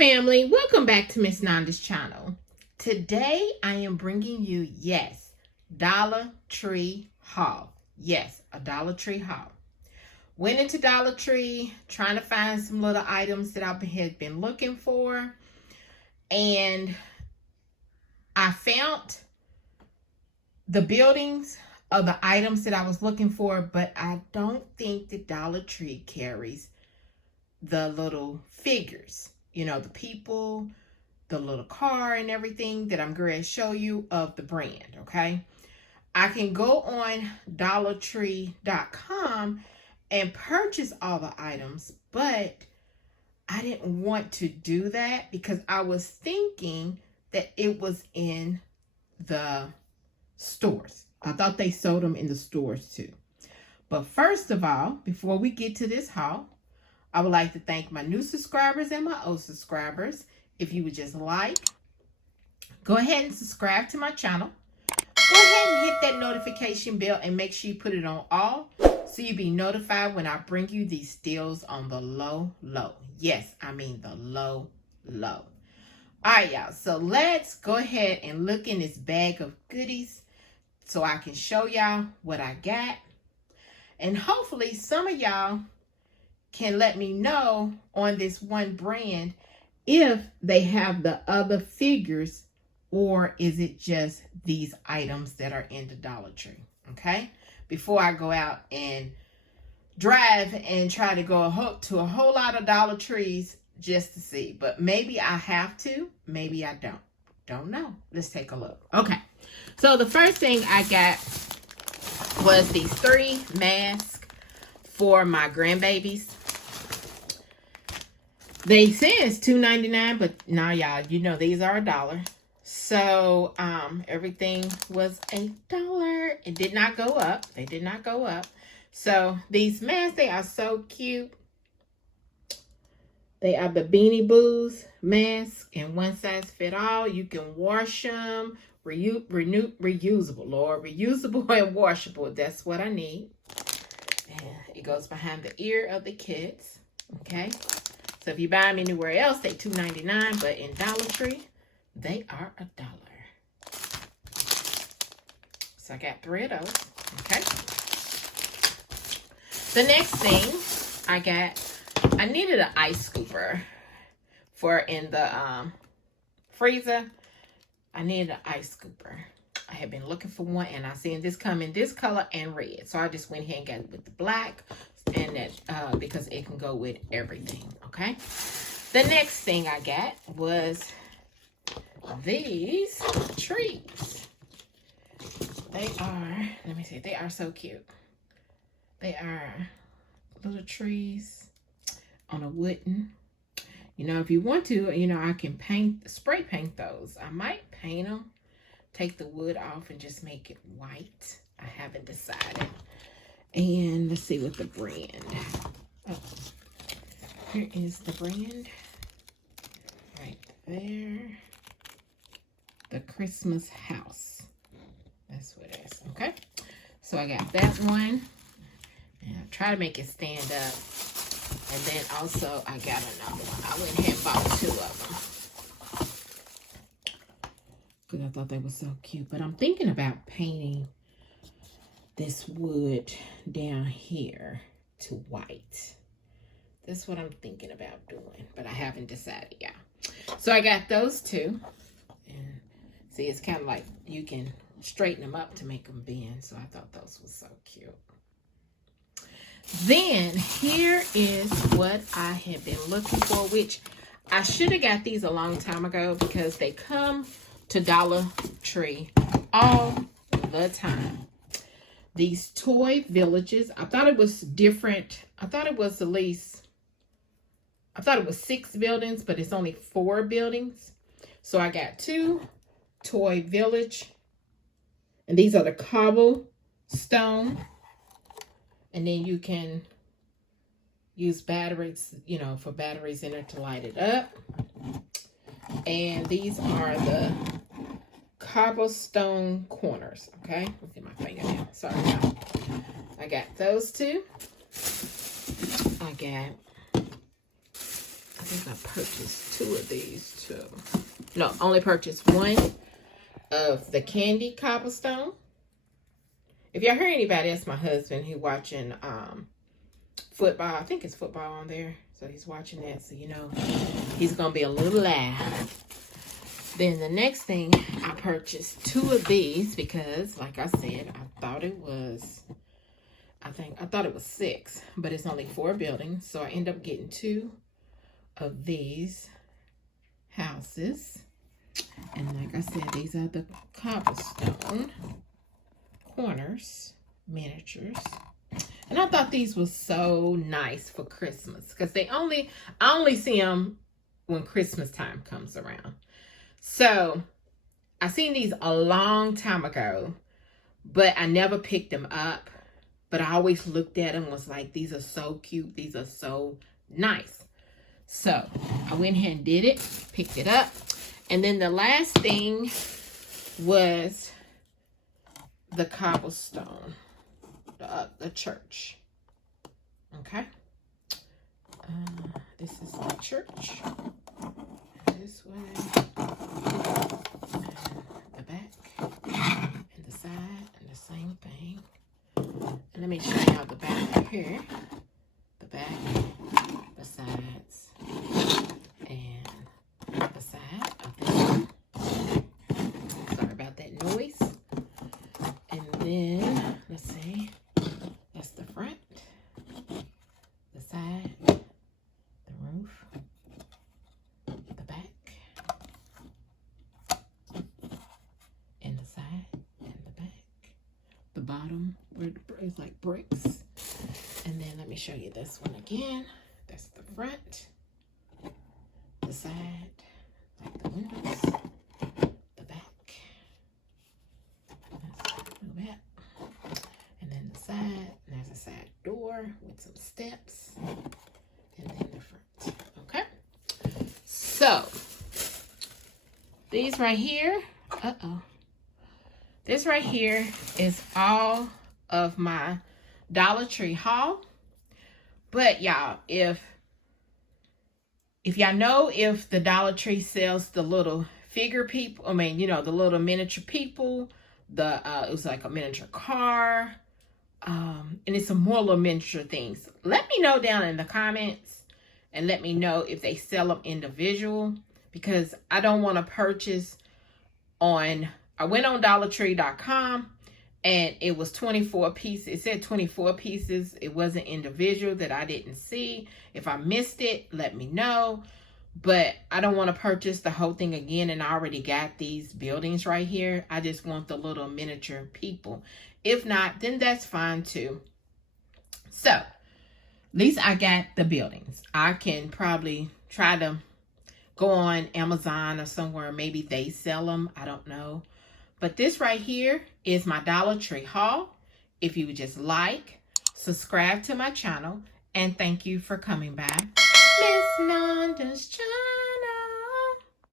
family, welcome back to Miss Nanda's channel. Today I am bringing you, yes, Dollar Tree haul. Yes, a Dollar Tree haul. Went into Dollar Tree trying to find some little items that I had been looking for, and I found the buildings of the items that I was looking for, but I don't think the Dollar Tree carries the little figures. You know, the people, the little car and everything that I'm going to show you of the brand, okay? I can go on dollartree.com and purchase all the items, but I didn't want to do that because I was thinking that it was in the stores. I thought they sold them in the stores too. But first of all, before we get to this haul, I would like to thank my new subscribers and my old subscribers. If you would just like, go ahead and subscribe to my channel. Go ahead and hit that notification bell and make sure you put it on all so you'll be notified when I bring you these deals on the low. Yes, I mean the low. All right, y'all. So let's go ahead and look in this bag of goodies so I can show y'all what I got. And hopefully some of y'all can let me know on this one brand if they have the other figures or is it just these items that are in the Dollar Tree, okay? Before I go out and drive and try to go to a whole lot of Dollar Trees just to see. But maybe I have to, maybe I don't. Don't know. Let's take a look. Okay, so the first thing I got was these 3 masks for my grandbabies. They say it's $2.99, but now y'all, you know these are $1. So everything was $1. It did not go up. They did not go up. So these masks, they are so cute. They are the Beanie Boos masks, and one size fit all. You can wash them. Reusable, Lord. Reusable and washable. That's what I need. And it goes behind the ear of the kids. Okay. So if you buy them anywhere else, they $2.99, but in Dollar Tree, they are $1. So I got 3 of those. Okay. The next thing I needed an ice scooper for in the freezer. I needed an ice scooper. I had been looking for one, and I seen this come in this color and red. So I just went ahead and got it with the black, and that because it can go with everything. Okay. The next thing I got was these trees. They are, let me see, they are so cute. They are little trees on a wooden. You know, if you want to, you know, I can spray paint those. I might paint them, take the wood off and just make it white. I haven't decided. And let's see what the brand. Oh, here is the brand right there. The Christmas House. That's what it is. Okay. So I got that one. And I try to make it stand up. And then also I got another one. I went ahead and bought 2 of them. Because I thought they were so cute. But I'm thinking about painting this wood down here to white. That's what I'm thinking about doing. But I haven't decided yet. So I got those 2. And see, it's kind of like you can straighten them up to make them bend. So I thought those were so cute. Then here is what I have been looking for, which I should have got these a long time ago because they come to Dollar Tree all the time. These toy villages. I thought it was different. I thought it was 6 buildings, but it's only 4 buildings. So I got 2 toy village. And these are the cobblestone. And then you can use batteries, you know, for batteries in it to light it up. And these are the cobblestone corners. Okay, look at my fingernail. Sorry, y'all. I got those 2. I got think I purchased 2 of these too. No, only purchased 1 of the candy cobblestone. If y'all hear anybody, that's my husband. He watching football. I think it's football on there. So he's watching that. So you know he's gonna be a little loud. Then the next thing, I purchased 2 of these because, like I said, I thought it was 6, but it's only 4 buildings. So I end up getting 2 of these houses. And like I said, these are the cobblestone corners, miniatures. And I thought these were so nice for Christmas because I only see them when Christmas time comes around. So I seen these a long time ago, but I never picked them up. But I always looked at them and was like, these are so cute. These are so nice. So I went ahead and did it, picked it up. And then the last thing was the cobblestone, the church. Okay. This is the church. This way. The back and the side and the same thing. And let me show y'all the back here. The back, the sides, and the side of this one. Sorry about that noise. And then, let's see, that's the front, the side, the roof, the back, and the side, and the back, the bottom, where it's like bricks. And then let me show you this one again. That's the front, the side, like the windows, the back, and then the side. And there's a side door with some steps, and then the front. Okay. So these right here. This right here is all of my Dollar Tree haul. But y'all, if y'all know if the Dollar Tree sells the little figure people, I mean, you know, the little miniature people, it was like a miniature car, and it's some more little miniature things. Let me know down in the comments and let me know if they sell them individual, because I don't want to purchase on, I went on DollarTree.com and it was 24 pieces. It said 24 pieces. It wasn't individual that I didn't see. If I missed it, let me know. But I don't want to purchase the whole thing again, and I already got these buildings right here. I just want the little miniature people. If not, then that's fine too. So, at least I got the buildings. I can probably try to go on Amazon or somewhere. Maybe they sell them. I don't know. But this right here is my Dollar Tree haul. If you would just like, subscribe to my channel, and thank you for coming by. Miss Nanda's channel.